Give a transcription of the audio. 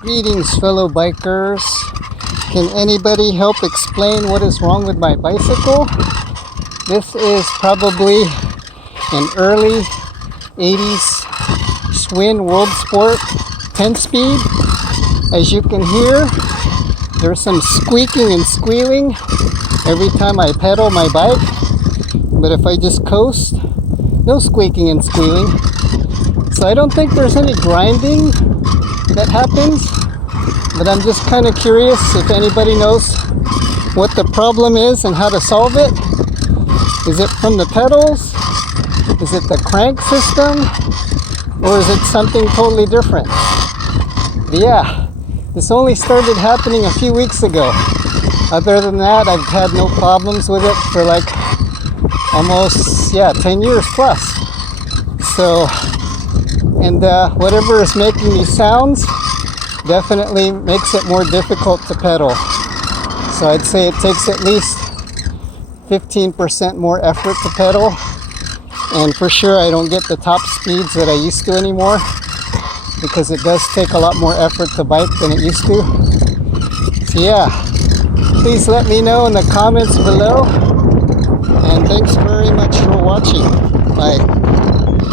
Greetings, fellow bikers. Can anybody help explain what is wrong with my bicycle? This is probably an early 80s Schwinn World Sport 10-speed. As you can hear, there's some squeaking and squealing every time I pedal my bike. But if I just coast, no squeaking and squealing. So I don't think there's any grinding that happens, but I'm just kind of curious if anybody knows what the problem is and how to solve it. Is it from the pedals? Is it the crank system? Or is it something totally different? But yeah, this only started happening a few weeks ago. Other than that, I've had no problems with it for like almost 10 years plus. So, and whatever is making these sounds definitely makes it more difficult to pedal. So I'd say it takes at least 15% more effort to pedal. And for sure I don't get the top speeds that I used to anymore, because it does take a lot more effort to bike than it used to. So yeah, please let me know in the comments below. And thanks very much for watching. Bye.